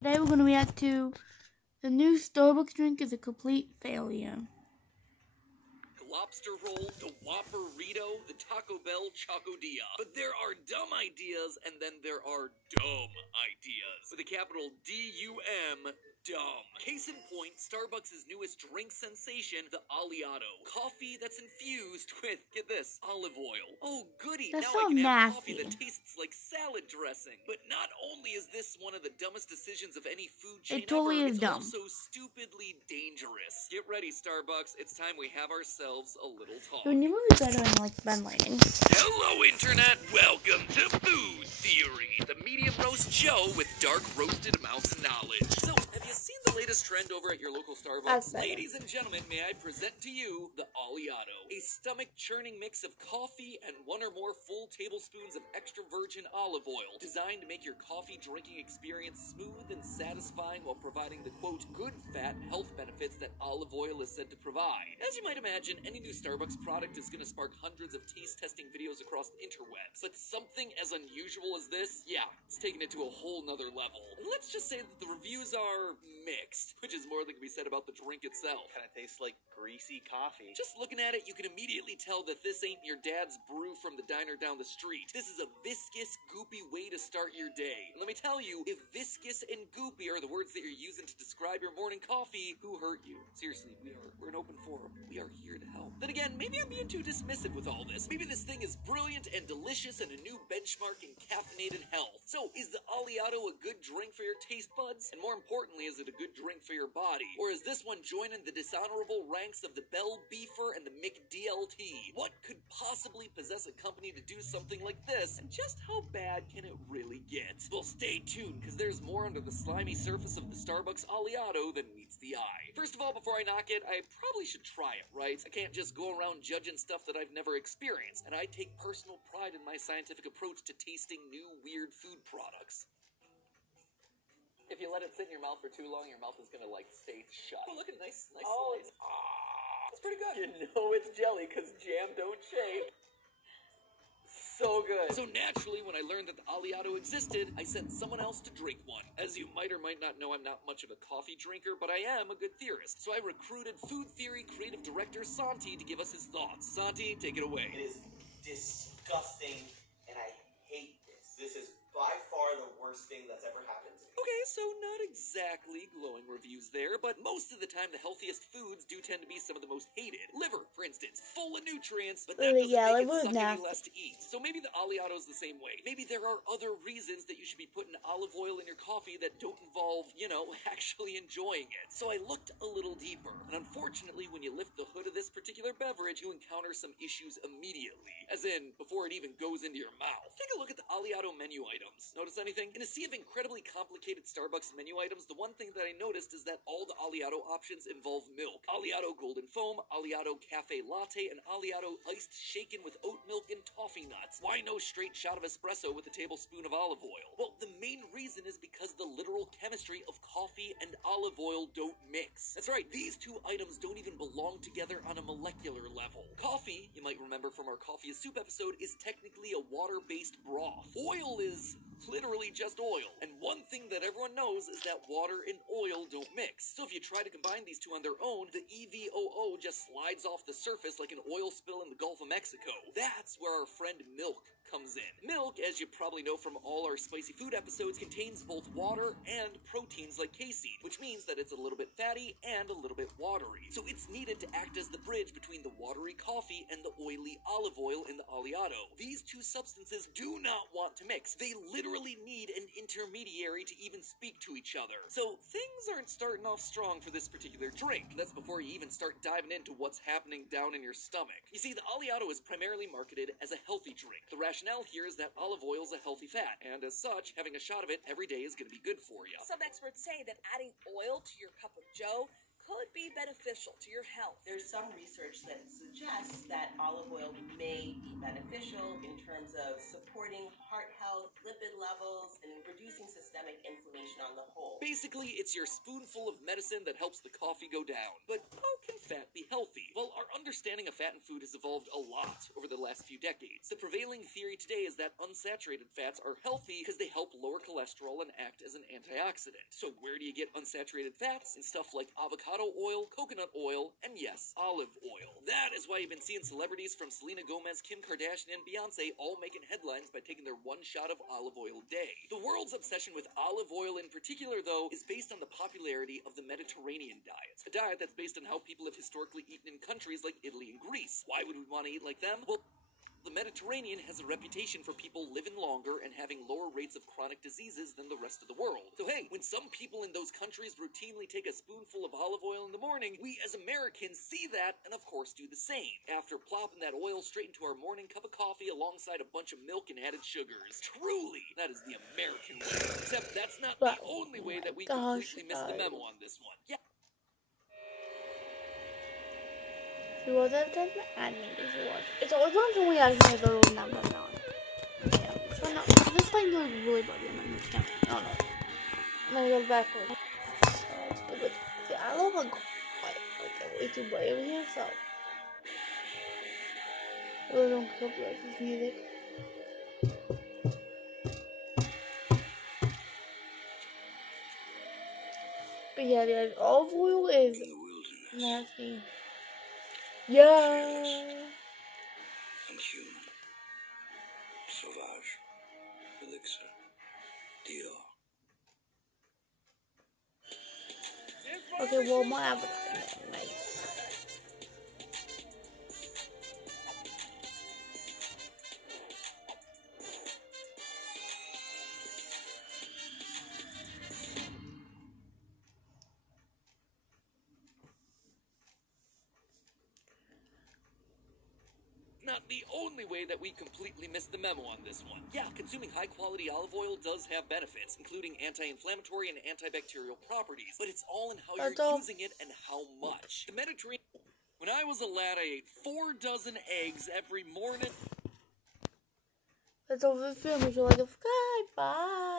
Today we're going to react to the new Starbucks drink is a complete failure. Lobster roll, the Whopperito, the Taco Bell Chocodilla. But there are dumb ideas, and then there are dumb ideas. With a capital D-U-M, dumb. Case in point, Starbucks' newest drink sensation, the Aliato. Coffee that's infused with, get this, olive oil. Oh goody, That's now so I can have nasty. coffee that tastes like salad dressing. But not only is this one of the dumbest decisions of any food chain totally ever, is it's dumb. also stupidly dangerous. Get ready, Starbucks. It's time we have ourselves a little talk. It would never be better in like Ben Lighting. Hello, Internet. Welcome to Food Theory, the medium roast show with dark roasted amounts of knowledge. So, have you seen the latest trend over at your local Starbucks? Ladies and gentlemen, may I present to you the Aliato, a stomach-churning mix of coffee and one or more full tablespoons of extra virgin olive oil, designed to make your coffee drinking experience smooth and satisfying while providing the, quote, good fat health benefits that olive oil is said to provide. As you might imagine, any new Starbucks product is going to spark hundreds of taste testing videos across the interwebs. But something as unusual as this, yeah, it's taken it to a whole nother level. And let's just say that the reviews are mixed, which is more than can be said about the drink itself. Kind of tastes like greasy coffee. Just looking at it, you can immediately tell that this ain't your dad's brew from the diner down the street. This is a viscous, goopy way to start your day. And let me tell you, if viscous and goopy are the words that you're using to describe your morning coffee, who hurt you? Seriously, we're an open forum. We are here to help. Then again, maybe I'm being too dismissive with all this. Maybe this thing is brilliant and delicious and a new benchmark in caffeinated health. So, is the Aliato a good drink for your taste buds? And more importantly, is it a good drink for your body? Or is this one joining the dishonorable ranks of the Bell Beefer and the McDLT? What could possibly possess a company to do something like this? And just how bad can it really get? Well, stay tuned, because there's more under the slimy surface of the Starbucks Aliato than meets the eye. First of all, before I knock it, I probably should try it, right? I can't just go around judging stuff that I've never experienced, and I take personal pride in my scientific approach to tasting new, weird food products. If you let it sit in your mouth for too long, your mouth is gonna, like, stay shut. Oh, look at nice slice. It's pretty good. You know it's jelly, because jam don't shake. So good. So naturally, when I learned that the Aliato existed, I sent someone else to drink one. As you might or might not know, I'm not much of a coffee drinker, but I am a good theorist. So I recruited Food Theory creative director Santi to give us his thoughts. Santi, take it away. It is disgusting, and I hate this. This is by far the worst thing that's ever happened to me. Okay, so not exactly glowing reviews there, but most of the time the healthiest foods do tend to be some of the most hated. Liver, for instance, full of nutrients, but that doesn't make it suck any less to eat. So maybe the Aliato's the same way. Maybe there are other reasons that you should be putting olive oil in your coffee that don't involve, you know, actually enjoying it. So I looked a little deeper, and unfortunately when you lift the hood of this particular beverage, you encounter some issues immediately. As in, before it even goes into your mouth. Take a look at the Aliato menu items. Notice anything? In a sea of incredibly complicated Starbucks menu items, the one thing that I noticed is that all the Aliato options involve milk. Aliato Golden Foam, Aliato Cafe Latte, and Aliato Iced Shaken with oat milk and toffee nuts. Why no straight shot of espresso with a tablespoon of olive oil? Well, the main reason is because the literal chemistry of coffee and olive oil don't mix. That's right, these two items don't even belong together on a molecular level. Coffee, you might remember from our Coffee is Soup episode, is technically a water-based broth. Oil is literally just oil. And one thing that everyone knows is that water and oil don't mix. So if you try to combine these two on their own, the EVOO just slides off the surface like an oil spill in the Gulf of Mexico. That's where our friend milk comes in. Milk, as you probably know from all our spicy food episodes, contains both water and proteins like casein, which means that it's a little bit fatty and a little bit watery. So it's needed to act as the bridge between the watery coffee and the oily olive oil in the Aliato. These two substances do not want to mix. They literally need an intermediary to even speak to each other. So things aren't starting off strong for this particular drink. That's before you even start diving into what's happening down in your stomach. You see, the Aliato is primarily marketed as a healthy drink. The rationale here is that olive oil is a healthy fat, and as such, having a shot of it every day is going to be good for you. Some experts say that adding oil to your cup of joe could be beneficial to your health. There's some research that suggests that olive oil may be beneficial in terms of supporting heart health, lipid levels, and reducing systemic inflammation on the whole. Basically, it's your spoonful of medicine that helps the coffee go down. But how can fat be healthy? Well, our understanding of fat in food has evolved a lot over the last few decades. The prevailing theory today is that unsaturated fats are healthy because they help lower cholesterol and act as an antioxidant. So where do you get unsaturated fats? In stuff like avocado oil, coconut oil, and yes, olive oil. That is why you've been seeing celebrities from Selena Gomez, Kim Kardashian, and Beyonce all making headlines by taking their one shot of olive oil a day. The world's obsession with olive oil in particular, though, is based on the popularity of the Mediterranean diet. A diet that's based on how people have historically eaten in countries like Italy and Greece. Why would we want to eat like them? Well, the Mediterranean has a reputation for people living longer and having lower rates of chronic diseases than the rest of the world. So hey, when some people in those countries routinely take a spoonful of olive oil in the morning, we as Americans see that and of course do the same. After plopping that oil straight into our morning cup of coffee alongside a bunch of milk and added sugars. Truly, that is the American way. Except that's not the only way that we completely missed the memo on this one. Yeah. She was at the admin. It's always when we actually have the road number down. Yeah, so now this thing goes really badly on my new camera. Oh no. I'm gonna go backwards. Stupid. See, I love how like way too bright over here, so I really don't copyright this music. But yeah, the olive oil is nasty. Yeah. I'm human. Sauvage. Elixir. Dior. Okay, well, more advertising. Nice. Not the only way that we completely missed the memo on this one. Yeah, consuming high-quality olive oil does have benefits, including anti-inflammatory and antibacterial properties, but it's all in how you're using it and how much. The Mediterranean... When I was a lad, I ate 4 dozen eggs every morning. That's all the film. If you like, subscribe. Bye.